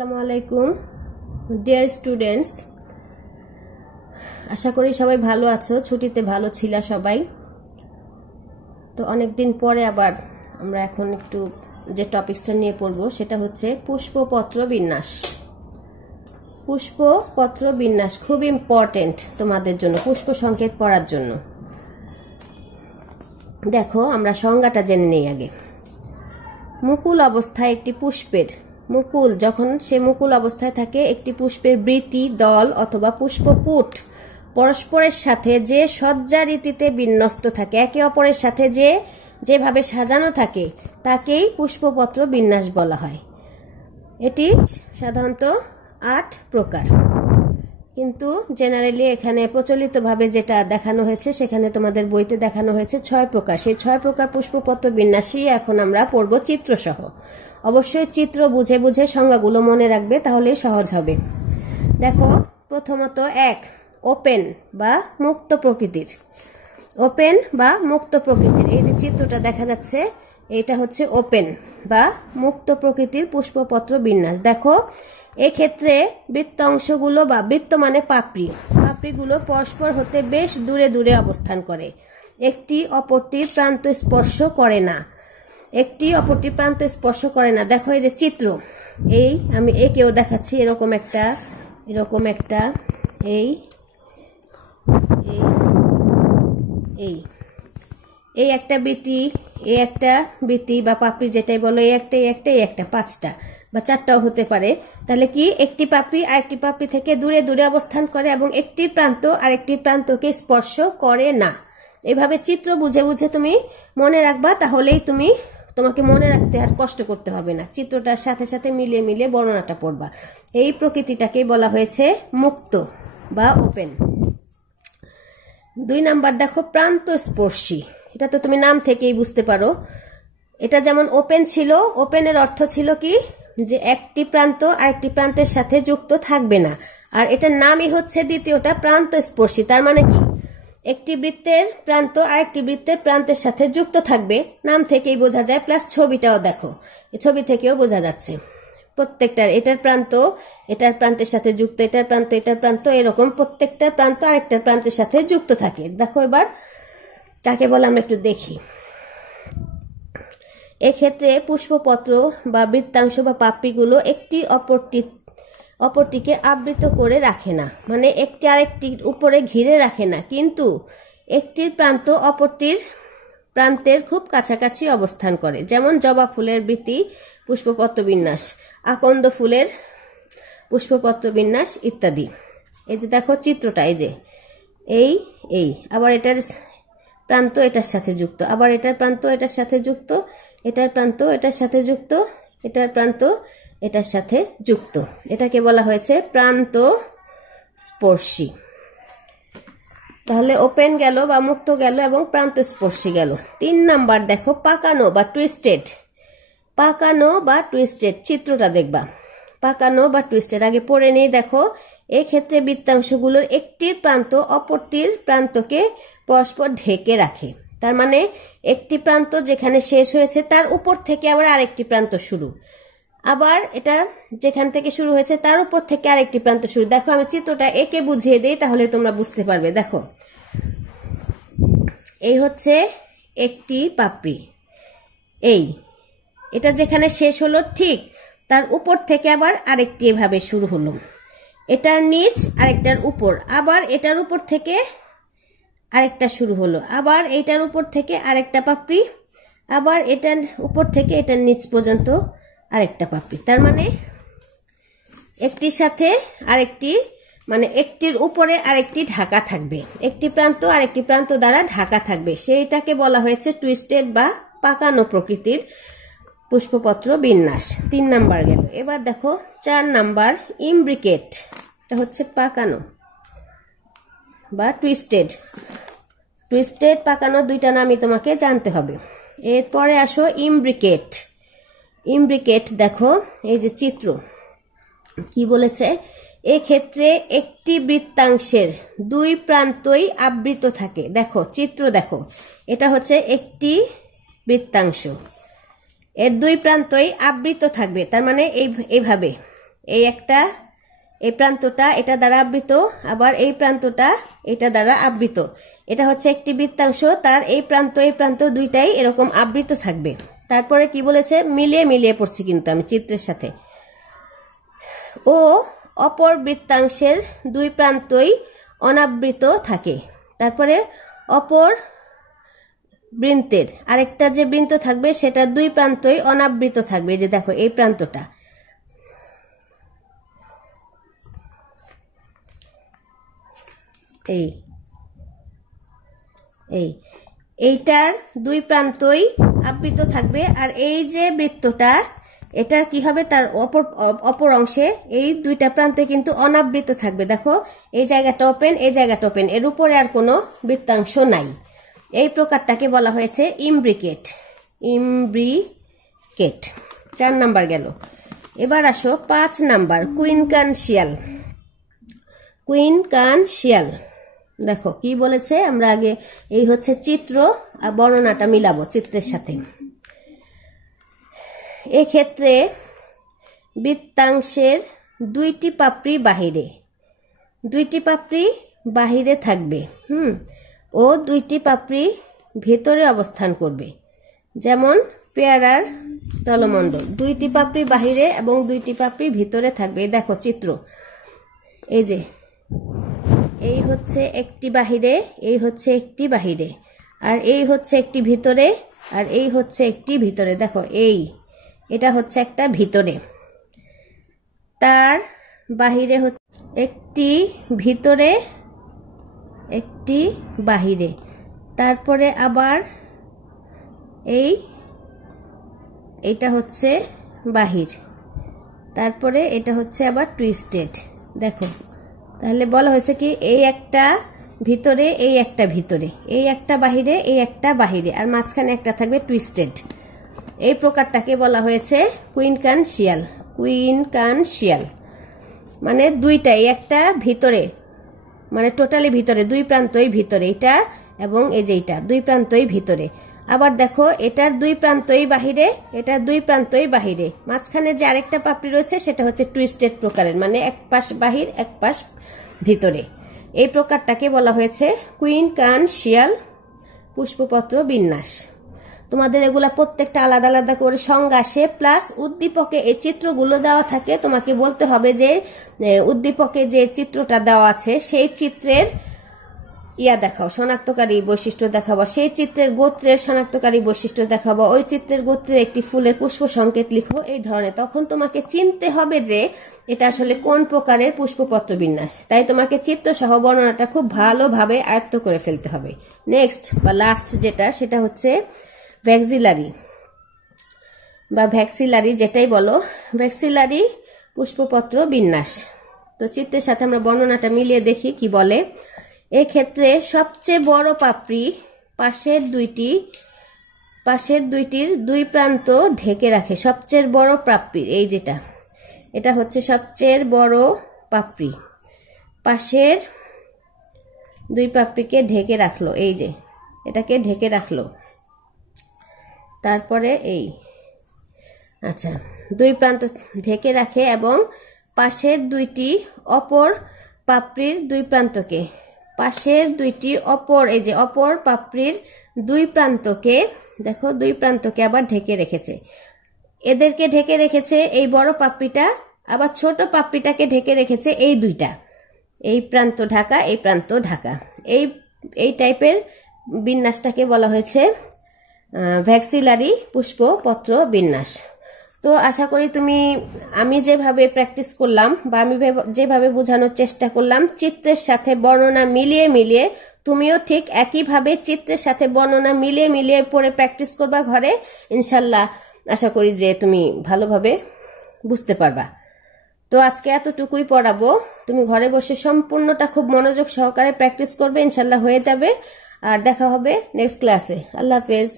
আসসালামু আলাইকুম dear students, আশা করি সবাই ভালো আছো। ছুটিতে ভালো ছিলা সবাই। তো অনেক দিন পরে আবার আমরা এখন একটু যে টপিকসটা নিয়ে পড়বো সেটা হচ্ছে পুষ্পপত্র বিন্যাস। পুষ্পপত্র বিন্যাস খুব ইম্পর্টেন্ট তোমাদের জন্য, পুষ্প সংকেত পড়ার জন্য। দেখো আমরা সংজ্ঞাটা জেনে নেই আগে। মুকুল অবস্থায় একটি পুষ্পের মুকুল যখন সে মুকুল অবস্থায় থাকে, একটি পুষ্পের বৃতি, দল অথবা পুষ্পপুট পরস্পরের সাথে যে সজ্জা রীতিতে বিন্যস্ত থাকে, একে অপরের সাথে যেভাবে সাজানো থাকে তাকেই পুষ্পপত্র বিন্যাস বলা হয়। এটি সাধারণত 8 প্রকার, কিন্তু জেনারেলি এখানে প্রচলিতভাবে যেটা দেখানো হয়েছে সেখানে তোমাদের বইতে দেখানো হয়েছে 6 প্রকার। সেই 6 প্রকার পুষ্পপত্র বিন্যাসই এখন আমরা পড়ব চিত্রসহ। অবশ্যই চিত্র বুঝে বুঝে সংজ্ঞাগুলো মনে রাখবে, তাহলেই সহজ হবে। দেখো প্রথমত 1 ওপেন বা মুক্ত প্রকৃতির। ওপেন বা মুক্ত প্রকৃতির, এই যে চিত্রটা দেখা যাচ্ছে এটা হচ্ছে ওপেন বা মুক্ত প্রকৃতির পুষ্পপত্র বিন্যাস। দেখো এক্ষেত্রে বৃত্তাংশগুলো বা বৃত্ত মানে পাপড়িগুলো পরস্পর হতে বেশ দূরে দূরে অবস্থান করে, একটি অপরটির প্রান্ত স্পর্শ করে না। দেখো এই যে চিত্র, এই আমি একেও দেখাচ্ছি, এরকম একটা এই একটা বৃত্তি বা পাপড়ি যেটাই বলো, এই একটা 5টা বা 4টাও হতে পারে। তাহলে কি একটি পাপড়ি আরেকটি পাপড়ি থেকে দূরে দূরে অবস্থান করে এবং একটি প্রান্ত আরেকটি প্রান্তকে স্পর্শ করে না। এভাবে চিত্র বুঝে বুঝে তুমি মনে রাখবা, তাহলেই তোমাকে মনে রাখতে আর কষ্ট করতে হবে না। চিত্রটার সাথে সাথে মিলিয়ে মিলিয়ে বর্ণনাটা পড়বা। এই প্রকৃতিটাকে বলা হয়েছে মুক্ত বা ওপেন। 2 নাম্বার দেখো প্রান্ত স্পর্শী। এটা তো তুমি নাম থেকেই বুঝতে পারো। এটা যেমন ওপেন ছিল, ওপেনের অর্থ ছিল কি যে একটি প্রান্ত আরেকটি প্রান্তের সাথে যুক্ত থাকবে না। আর এটার নামই হচ্ছে দ্বিতীয়টা প্রান্ত স্পর্শী। তার মানে কি একটি বৃত্তের প্রান্ত আরেকটি বৃত্তের প্রান্তের সাথে যুক্ত থাকবে, নাম থেকেই বোঝা যায়। প্লাস ছবিটাও দেখো, এই ছবি থেকেও বোঝা যাচ্ছে প্রত্যেকটার এটার প্রান্ত এটার প্রান্তের সাথে যুক্ত, এটার প্রান্ত এরকম প্রত্যেকটার প্রান্ত আরেকটার প্রান্তের সাথে যুক্ত থাকে। দেখো এবার কাকে বলে আমরা একটু দেখি। এক্ষেত্রে পুষ্পপত্র বা বৃত্তাংশ বা পাপড়িগুলো একটি অপরটিকে আবৃত করে রাখে না, মানে একটি আরেকটির উপরে ঘিরে রাখে না, কিন্তু একটির প্রান্ত অপরটির প্রান্তের খুব কাছাকাছি অবস্থান করে। যেমন জবা ফুলের বৃত্তি পুষ্পপত্র বিন্যাস, আকন্দ ফুলের পুষ্পপত্র বিন্যাস ইত্যাদি। এই যে দেখো চিত্রটা, এই যে এই আবার এটার প্রান্ত এটার সাথে যুক্ত, আবার এটার প্রান্ত এটার সাথে যুক্ত, এটার প্রান্ত এটার সাথে যুক্ত, এটার প্রান্ত এটার সাথে যুক্ত। এটাকে বলা হয়েছে প্রান্ত স্পর্শী। তাহলে ওপেন গেল বা মুক্ত গেল এবং প্রান্ত স্পর্শী গেল। 3 নাম্বার দেখো পাকানো বা টুইস্টেড। চিত্রটা দেখবা, পাকানো বা টুইস্টেড আগে পড়ে নেই। দেখো এক্ষেত্রে বৃত্তাংশগুলোর একটির প্রান্ত অপরটির প্রান্তকে পরস্পর ঢেকে রাখে। তার মানে একটি প্রান্ত যেখানে শেষ হয়েছে তার উপর থেকে আবার আরেকটি প্রান্ত শুরু, আবার এটা যেখান থেকে শুরু হয়েছে তার উপর থেকে আরেকটি প্রান্ত শুরু। দেখো আমি চিত্রটা একে বুঝিয়ে দেই, তাহলে তোমরা বুঝতে পারবে। দেখো এই হচ্ছে একটি পাপড়ি, এটা যেখানে শেষ হলো ঠিক তার উপর থেকে আবার আরেকটি এভাবে শুরু হলো, এটার নিচ আরেকটার উপর, আবার এটার উপর থেকে আরেকটা শুরু হলো, আবার এটার উপর থেকে আরেকটা পাপড়ি, আবার এটার উপর থেকে এটার নিচ পর্যন্ত আরেকটা পাপড়ি। তার মানে একটির সাথে আরেকটি, মানে একটির উপরে আরেকটি ঢাকা থাকবে, একটি প্রান্ত আরেকটি প্রান্ত দ্বারা ঢাকা থাকবে। সেইটাকে বলা হয়েছে টুইস্টেড বা পাকানো প্রকৃতির পুষ্পপত্র বিন্যাস। 3 নাম্বার গেল। এবার দেখো 4 নাম্বার ইমব্রিকেট। এটা হচ্ছে পাকানো বা টুইস্টেড। পাকানো 2টা নামই তোমাকে জানতে হবে। এরপরে আসো ইমব্রিকেট। দেখো এই যে চিত্র কি বলেছে, এক্ষেত্রে একটি বৃত্তাংশের 2 প্রান্তই আবৃত থাকে। দেখো চিত্র দেখো, এটা হচ্ছে একটি বৃত্তাংশ, এর 2 প্রান্তই আবৃত থাকবে। তার মানে এইভাবে এই একটা, এই প্রান্তটা এটা দ্বারা আবৃত, আবার এই প্রান্তটা এটা দ্বারা আবৃত। এটা হচ্ছে একটি বৃত্তাংশ, তার এই প্রান্ত দুইটাই এরকম আবৃত থাকবে। তারপরে কি বলেছে, মিলিয়ে মিলিয়ে পড়ছি কিন্তু আমি চিত্রের সাথে। ও অপর বৃত্তাংশের দুই প্রান্তই অনাবৃত থাকে। তারপরে অপর বৃন্তের আরেকটা যে বৃন্ত থাকবে সেটা দুই প্রান্তই অনাবৃত থাকবে। যে দেখো এই প্রান্তটা, এইটার দুই প্রান্তই আবৃত থাকবে। আর এই যে বৃত্তটা, এটার কি হবে, তার অপর অংশে এই দুইটা প্রান্তে কিন্তু অনাবৃত থাকবে। দেখো এই জায়গাটা ওপেন, এই জায়গাটা ওপেন, এর উপরে আর কোনো বৃত্তাংশ নাই। এই প্রকারটাকে বলা হয়েছে ইমব্রিকেট। ইমব্রিকেট 4 নাম্বার গেল। এবার আসো 5 নাম্বার, কুইনকানশিয়াল। কুইনকানশিয়াল দেখো কি বলেছে, আমরা আগে এই হচ্ছে চিত্র আর বর্ণনাটা মিলাবো চিত্রের সাথে। এক্ষেত্রে বৃত্তাংশের দুইটি পাপড়ি বাহিরে থাকবে, ও দুইটি পাপড়ি ভেতরে অবস্থান করবে। যেমন পেয়ারার দলমণ্ডল, দুইটি পাপড়ি বাহিরে এবং দুইটি পাপড়ি ভিতরে থাকবে। দেখো চিত্র, এই যে এই হচ্ছে একটি বাহিরে, এই হচ্ছে একটি বাহিরে, আর এই হচ্ছে একটি ভিতরে, আর এই হচ্ছে একটি ভিতরে। দেখো এটা হচ্ছে একটা ভিতরে, তার বাহিরে একটি ভিতরে একটি বাহিরে। তারপরে আবার এইটা হচ্ছে বাহির, তারপরে এটা হচ্ছে আবার টুইস্টেড। দেখো তাহলে বলা হয়েছে কি, এই একটা ভিতরে, এই একটা ভিতরে, এই একটা বাহিরে, এই একটা বাহিরে, আর মাঝখানে একটা থাকবে টুইস্টেড। এই প্রকারটাকে বলা হয়েছে কুইনকানশিয়াল। কুইনকানশিয়াল মানে দুইটাই, একটা ভিতরে, মানে টোটালি ভিতরে, দুই প্রান্তই ভিতরে, এটা এবং এই যে এটা দুই প্রান্তই ভিতরে। আবার দেখো এটার দুই প্রান্তই বাহিরে, এটার দুই প্রান্তই বাহিরে, মাঝখানে যে আরেকটা পাপড়ি রয়েছে সেটা হচ্ছে টুইস্টেড প্রকারের, মানে এক পাশ বাহির এক পাশ ভিতরে। এই প্রকারটাকে বলা হয়েছে কুইনকানশিয়াল পুষ্পপত্র বিন্যাস। তোমাদের এগুলা প্রত্যেকটা আলাদা আলাদা করে সংজ্ঞা আসে, প্লাস উদ্দীপকে এই চিত্রগুলো দেওয়া থাকে। তোমাকে বলতে হবে যে উদ্দীপকে যে চিত্রটা দেওয়া আছে সেই চিত্রের দেখাও, শনাক্তকারী বৈশিষ্ট্য দেখাবো, সেই চিত্রের গোত্রের শনাক্তকারী বৈশিষ্ট্য দেখাবো, ওই চিত্রের গোত্রের একটি ফুলের পুষ্প সংকেত লিখো, এই ধরনের। তখন তোমাকে চিনতে হবে যে এটা আসলে কোন প্রকারের পুষ্পপত্র বিন্যাস। তাই তোমাকে চিত্র সহ বর্ণনাটা খুব ভালোভাবে আয়ত্ত করে ফেলতে হবে। নেক্সট বা লাস্ট যেটা, সেটা হচ্ছে ভ্যাক্সিলারি বা ভ্যাক্সিলারি, যেটাই বলো, ভ্যাক্সিলারি পুষ্পপত্র বিন্যাস। তো চিত্রের সাথে আমরা বর্ণনাটা মিলিয়ে দেখি কি বলে। এক্ষেত্রে সবচেয়ে বড় পাপড়ি পাশের দুইটির দুই প্রান্ত ঢেকে রাখে। সবচেয়ে বড় পাপড়ি, এই যেটা, এটা হচ্ছে সবচেয়ে বড় পাপড়ি, পাশের দুই পাপড়িকে ঢেকে রাখলো, এই যে এটাকে ঢেকে রাখলো। তারপরে আচ্ছা, দুই প্রান্ত ঢেকে রাখে এবং পাশের দুইটি অপর পাপড়ির দুই প্রান্তকে, পাশের দুইটি অপর, এই যে অপর পাপড়ির দুই প্রান্তকে, দেখো দুই প্রান্তকে আবার ঢেকে রেখেছে। এদেরকে ঢেকে রেখেছে এই বড় পাপড়িটা, আবার ছোট পাপড়িটাকে ঢেকে রেখেছে এই দুইটা, এই প্রান্ত ঢাকা, এই প্রান্ত ঢাকা। এই টাইপের বিন্যাসটাকে বলা হয়েছে ভ্যাক্সিলারি পুষ্পপত্র বিন্যাস। তো আশা করি আমি যেভাবে প্র্যাকটিস করলাম বা আমি যেভাবে বোঝানোর চেষ্টা করলাম, চিত্রের সাথে বর্ণনা মিলিয়ে মিলিয়ে তুমিও ঠিক একইভাবে চিত্রের সাথে বর্ণনা মিলিয়ে মিলিয়ে পড়ে প্র্যাকটিস করবা ঘরে। ইনশাল্লাহ আশা করি যে তুমি ভালোভাবে বুঝতে পারবা। তো আজকে এতটুকুই পড়াবো, তুমি ঘরে বসে সম্পূর্ণটা খুব মনোযোগ সহকারে প্র্যাকটিস করবে, ইনশাল্লাহ হয়ে যাবে। আর দেখা হবে নেক্সট ক্লাসে। আল্লাহ হাফেজ।